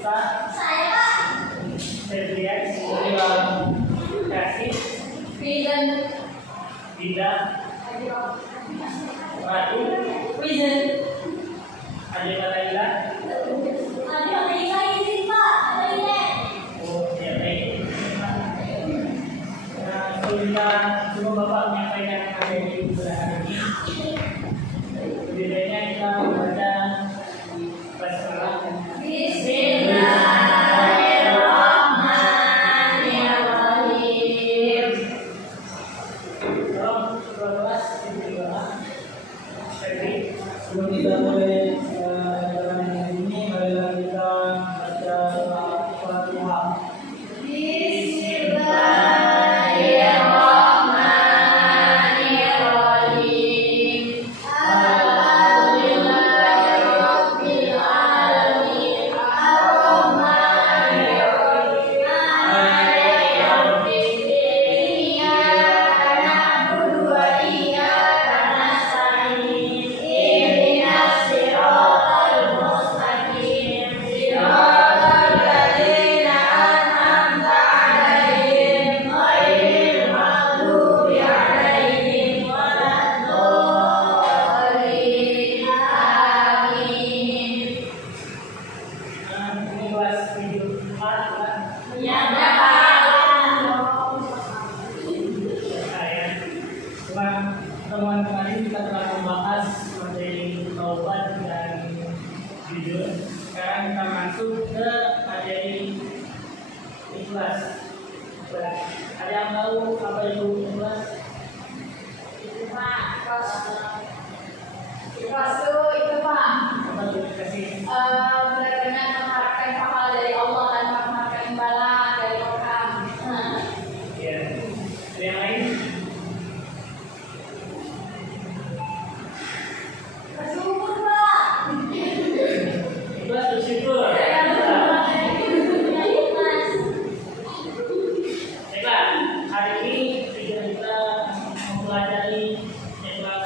Siva, Febrian, Kasih, Dinda, Ratu, Adela Laila. Oh, ya baik. Nah, semua Bapak menyampaikan materi pada hari ini. Bedanya kita membaca basmalah. Bismillahirrahmanirrahim. Tolong kelas berdoa. Sebelum kita mulai dalam hari ini, marilah kita baca Al-Fatihah. Bismillahirrahmanirrahim. Alhamdulillahirabbil alamin. Ar-Rahmanirrahim. Maliki yaumiddin. Iyyaka na'budu wa iyyaka nasta'in. Ihdinas siratal mustaqim. Siratal ladzina an'amta 'alaihim ghairil maghdubi 'alaihim waladdallin. Amin. Ini kelas 74 kan? Ya Bapak. Teman kemarin kita telah membahas materi taubat dan jujur. Sekarang kita masuk ke materi ikhlas. Ada yang tahu apa itu ikhlas? Itu Pak, ikhlas itu Pak, Apa itu kasih? benar-benar mengharapkan pahala dari Allah dan mengharapkan imbalan dari orang. Ya. Ada yang lain? Bersyukur Pak. Ikhlas bersyukur. Baiklah, hari ini kita mempelajari ikhlas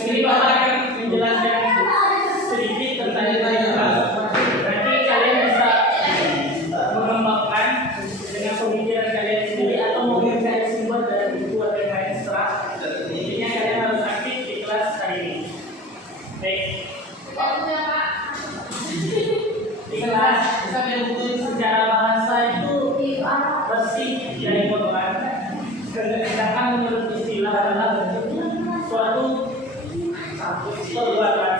Ini Bapak akan menjelaskan sedikit tentang kelas. Berarti kalian bisa mengembangkan dengan pemikiran kalian sendiri atau mungkin kalian sumber dari buku atau yang lain setelah. Intinya kalian harus aktif di kelas hari ini. Baik. Di kelas secara bahasa itu bersih dari korban. Sedangkan menurut istilah adalah suatu perbuatan.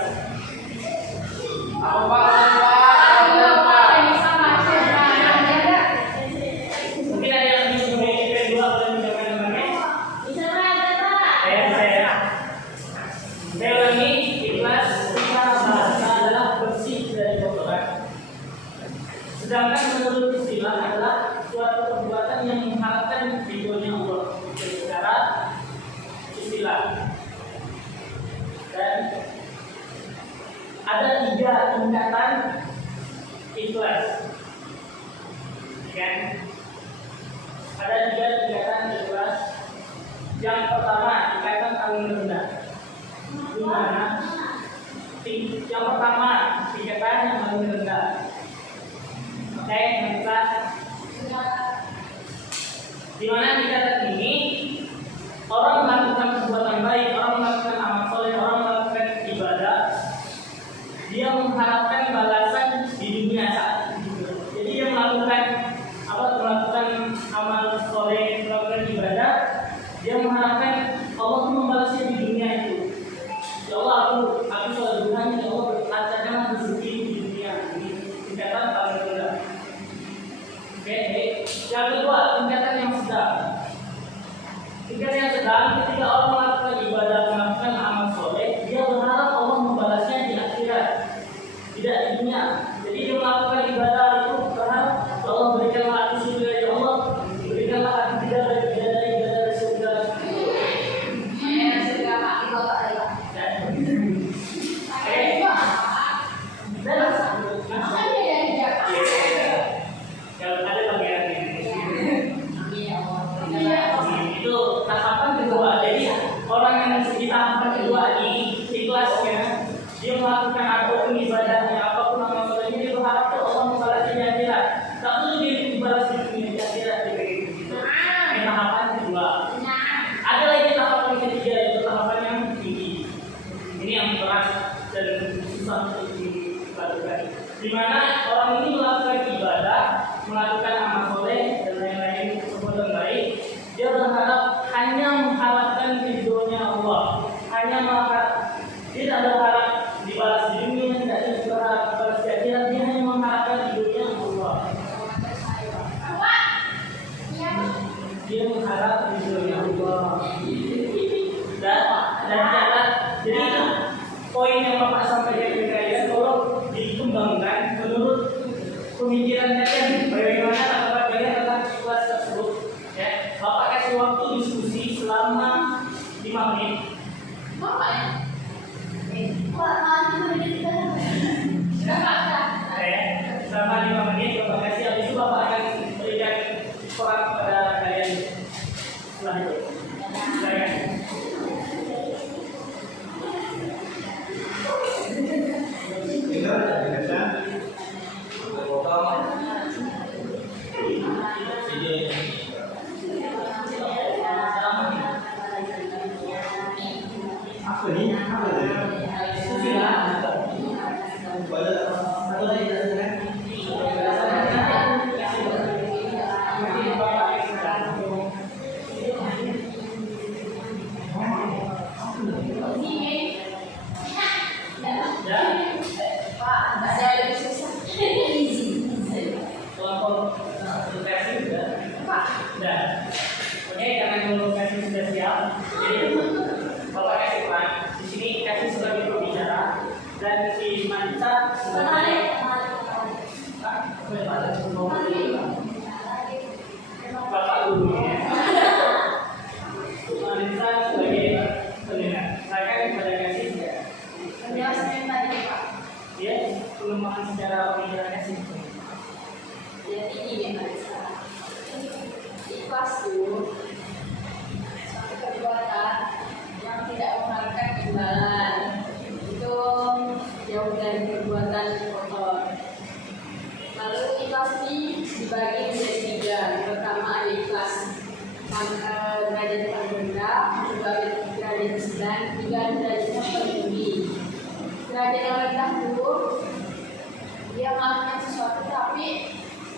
Mungkin ada yang bisa memiliki dua atau teman-teman. Saya ulangi, ikhlas secara bahasa adalah bersih dari kotoran. Sedangkan menurut istilah adalah suatu perbuatan yang mengharapkan ridhonya Allah secara istilah. Dan ada 3 tingkatan ikhlas. Kan? Ada 3 tingkatan ikhlas. Yang pertama tingkatan paling rendah. Di mana? Yang pertama tingkatan yang paling rendah. Oke, kita di mana tingkatan ini orang melakukan perbuatan baik, orang melakukan amal soleh, orang melakukan ibadah, dia mengharapkan balasan di dunia saat itu. Jadi dia melakukan amal soleh, melakukan ibadah, dia mengharapkan Allah itu membalasnya di dunia itu. Ya Allah, aku sholat Tuhan, ya Allah berkatakan rezeki di dunia. Ini tingkatan paling rendah. Oke, yang kedua tingkatan yang sedang. Tingkatan yang sedang ketika orang melakukan ibadah, melakukan amal soleh, dia berharap Allah membalasnya di akhirat, tidak di dunia. Jadi dia melakukan ibadah itu berharap Allah berikanlah aku surga ya Allah, berikanlah aku tidak dari surga. Itu tahapan kedua. Jadi orang yang di tahapan kedua ini ikhlasnya, dia melakukan apapun ibadahnya, apapun amal solehnya, dia berharap Allah membalasnya di akhirat. Tak perlu dia dibalas di dunia, di akhirat dia kayak gitu. Ini tahapan kedua. Ada lagi tahapan ketiga, yaitu tahapan yang tinggi. Ini yang berat dan susah untuk dilakukan. Di mana orang ini melakukan ibadah, melakukan amal soleh dan lain-lain perbuatan baik, dia berharap hanya mengharapkan ridhonya Allah, hanya mengharap, dia tidak berharap dibalas di dunia, tidak berharap dibalas di akhirat, dia hanya mengharapkan ridhonya Allah. Dia mengharap ridhonya Allah. Dan jadi poin yang Bapak sampaikan ke kalian, kalau dikembangkan menurut pemikiran kalian, bagaimana tanggapan kalian tentang ikhlas tersebut? Ya, Bapak kasih waktu diskusi selama 5 menit. Selama 5 menit Bapak kasih, habis itu Bapak akan berikan surat kepada kalian setelah itu. Silakan. Apa derajat paling rendah, juga derajat sedang, tiga derajat yang paling tinggi. Derajat yang rendah itu dia melakukan sesuatu tapi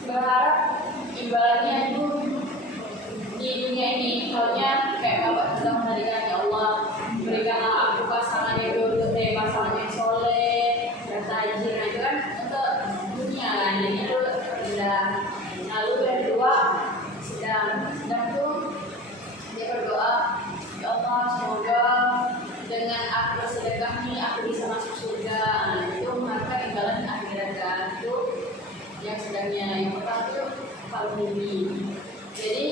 berharap imbalannya itu di dunia ini. Halnya kayak Bapak sudah menarikan, ya Allah berikanlah aku pasangan yang pasangan yang soleh dan tajir. Itu kan untuk dunia kan, jadi itu rendah. Lalu yang kedua sedang itu dia berdoa, ya Allah semoga dengan aku bersedekah ini aku bisa masuk surga. Nah, itu maka imbalan akhirat kan, itu yang sedangnya. Yang pertama itu paling tinggi. Jadi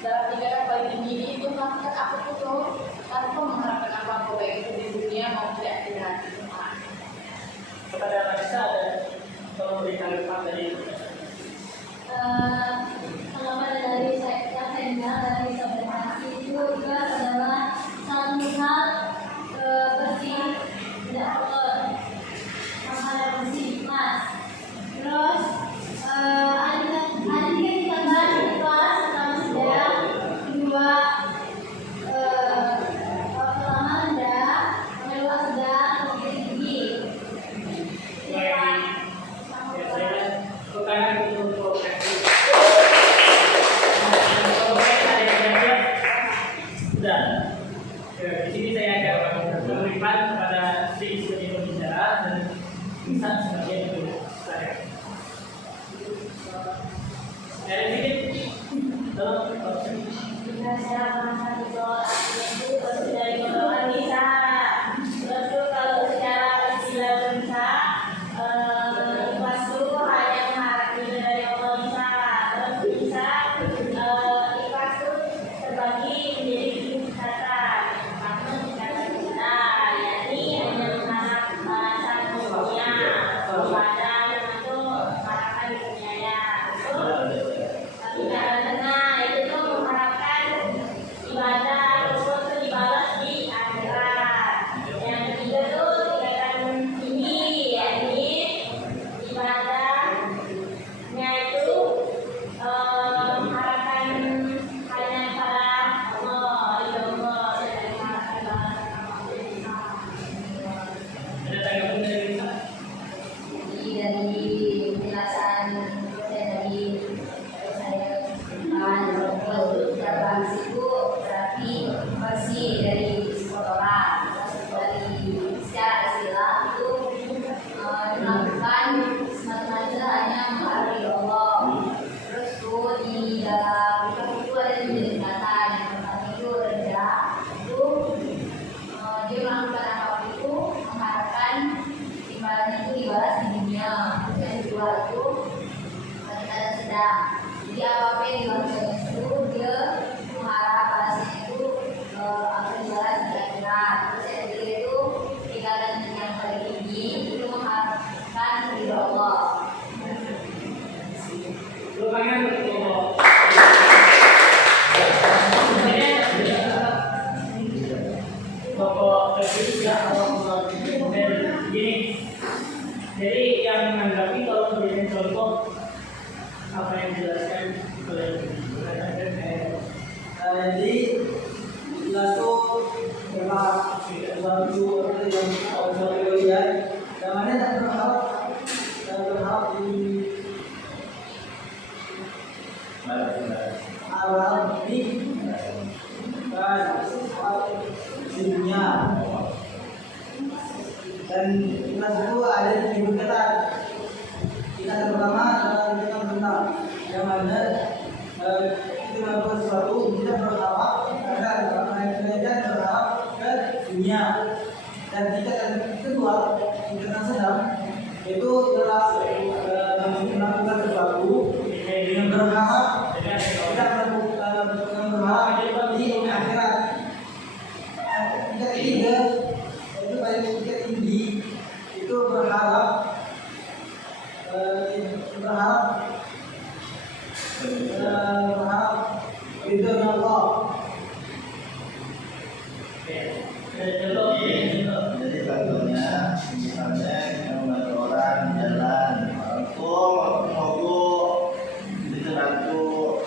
dalam tiga yang paling tinggi itu maka aku tuh tanpa mengharapkan apa-apa baik itu di dunia maupun di akhirat. Kepada Raisa ada tolong berikan dari Halaman dari saya yang saya dengar dari saudara itu juga adalah satu hal bersih, tidak kotor, hal bersih emas. Terus ada tiga tambahan di kelas pertama sedang, kedua pertama rendah, kedua sedang, ketiga tinggi. Di sini saya akan memberikan kepada si istri pembicara dan bisa sebagian itu saya. Dari sini, tolong. Jika saya merasa ditolak itu pasti dari golongan bisa. Lalu kalau secara istilah bisa, ikhlas itu hanya mengharapkan dari Allah bisa. Terus bisa ikhlas itu terbagi menjadi tujuh tingkatan. Pertama tingkatan benar, yakni hanya mengharap balasan dunia. Kepada itu mengharapkan dunianya. Tingkatan tengah itu tuh mengharapkan ibadah tersebut tuh dibalas di akhirat. Yang ketiga tuh tingkatan tinggi, yakni ibadahnya itu mengharapkan hanya pada Allah, ridho Allah, dan mengharapkan balasan Allah. Ada tanggapan dari kita? Jadi dari penjelasan saya tadi, saya dalam siku berarti bersih dari kotoran. Dari secara istilah itu dilakukan semata-mata hanya menghargai Allah. Terus tuh di dalam itu ada tiga tingkatan. Yang pertama itu rendah, itu dia melakukan apapun itu mengharapkan imbalannya itu dibalas di dunia. Yang kedua itu tingkatan sedang. Jadi apapun yang dilakukan itu dia mengharap balasnya itu akan dibalas di akhirat. Terus yang ketiga itu tingkatan yang paling tinggi itu mengharapkan ridho Allah. Ruangan untuk Bapak Presiden Allah gini. Jadi yang menanggapi kalau berikan contoh apa yang dijelaskan oleh Jadi lalu berharap sesuatu yang mana tak berharap di awal di dunia. Dan kelas itu ada di tingkatan. Tingkatan pertama adalah tingkatan rendah, yang mana itu melakukan sesuatu kita berharap agar kita berharap ke dunia. Dan tingkatan kedua, tingkatan sedang, itu adalah melakukan sesuatu dengan berharap kita berharap di akhirat. Tingkat ketiga itu paling tingkat tinggi, itu berharap ridho Allah. Jadi contohnya misalnya kita membantu orang jalan, mogok, itu bantu,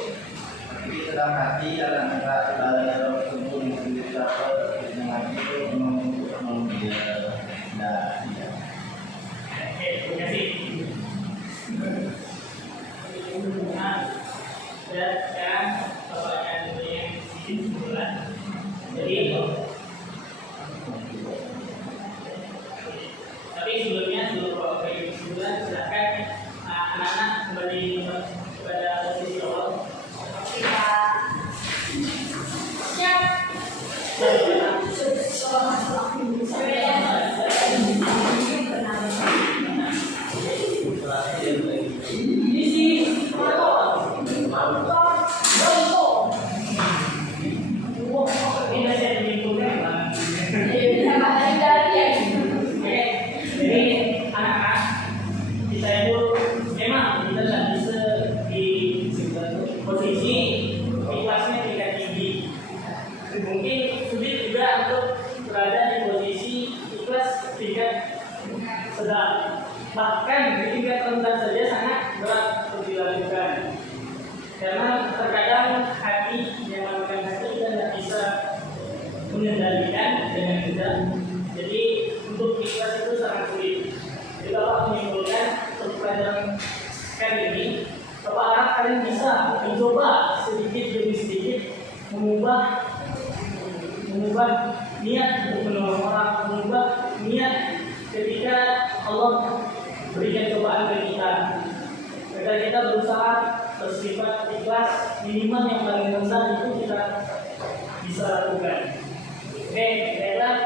tapi kita dalam hati adalah enggak sebaliknya roh tubuh yang sendiri dapat yang ngaji itu memang dia. Nah, iya. Oke, terima kasih. Nah, dan sekarang pertanyaan yang sedikit jadi tapi sebelum Bapak Ibu kesimpulan, silakan anak-anak kembali kepada posisi awal. Mungkin sulit juga untuk berada di posisi ikhlas tingkat sedang, bahkan di tingkat rendah saja sangat berat untuk dilakukan karena terkadang hati yang melakukan hati kita tidak bisa mengendalikan dengan mudah. Jadi untuk ikhlas itu sangat sulit. Jadi Bapak menyimpulkan untuk pelajaran kali ini, Bapak harap kalian bisa mencoba sedikit demi sedikit mengubah niat untuk menolong orang, mengubah niat ketika Allah berikan cobaan ke kita. Ketika kita berusaha bersifat ikhlas, minimal yang paling rendah itu kita bisa lakukan. Oke, baiklah.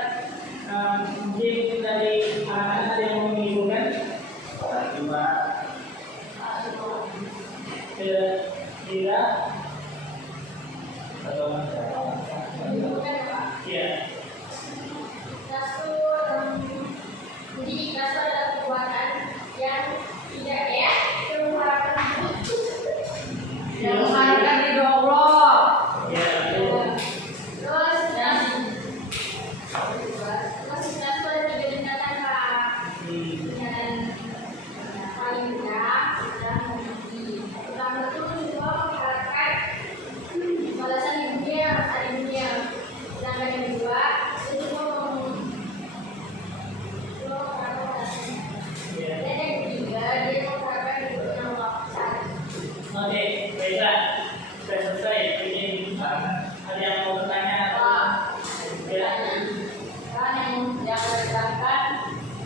Mungkin dari anak-anak ada yang mau menyimpulkan. Cuma Kira atau ya. Jadi ikhlas adalah kekuatan yang tidak yang mengharapkan ridho Allah. Ya, Terus ikhlas pada tiga tingkatan Pak. Dan paling rendah adalah memiliki. Pertama itu semua mengharapkan balasan di dunia, hari dunia. Sedangkan yang kedua itu dan yang ketiga dia mengharapkan hidupnya Allah. oke, baiklah. Sudah selesai. Ini ada yang mau bertanya atau ya? Kan yang berdasarkan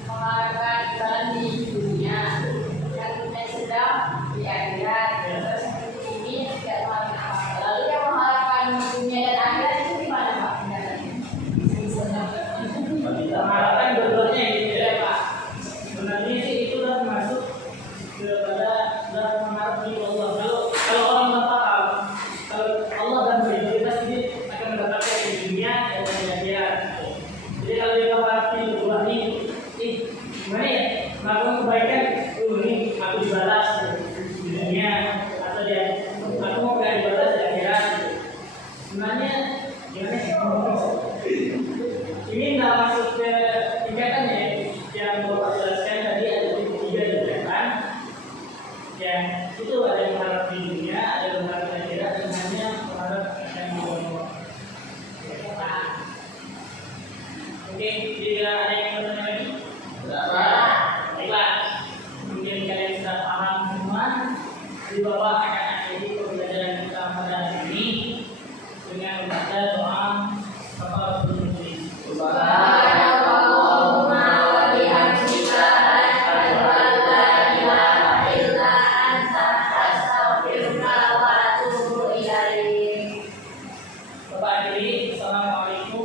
mengharapkan jalan di dunia yang kita sedang di akhirat. Terus seperti ini tidak mengharapkan apa. Lalu yang mengharapkan dunia dan akhirat itu gimana Pak? Mengharapkan dua-duanya gitu ya Pak. Sebenarnya sih itu sudah masuk kepada sudah mengharap di Allah. Kalau orang nggak paham, kalau Allah dan beri pasti dia akan mendapatkan di dunia dan di akhirat. Jadi kalau dia mengharap di dua ini, gimana ya? Melakukan kebaikan, ini aku dibalas di dunia atau dia aku mau gak dibalas di akhirat. Sebenarnya gimana sih? Ini nggak masuk ke tingkatannya yang Bapak jelaskan tadi ada tiga tingkatan. Yang itu ada yang mengharap di dunia, ada yang mengharap di akhirat, dan hanya mengharap yang di Allah. Oke, jika ada yang bertanya lagi, baiklah. Mungkin kalian sudah paham semua. Jadi Bapak akan akhiri pembelajaran kita pada hari ini dengan membaca doa Bapak berdoa. Subhanallahumma wa bihamdika asyhadu an la ilaha illa anta astaghfiruka wa atubu ilaik. Bapak akhiri. Assalamualaikum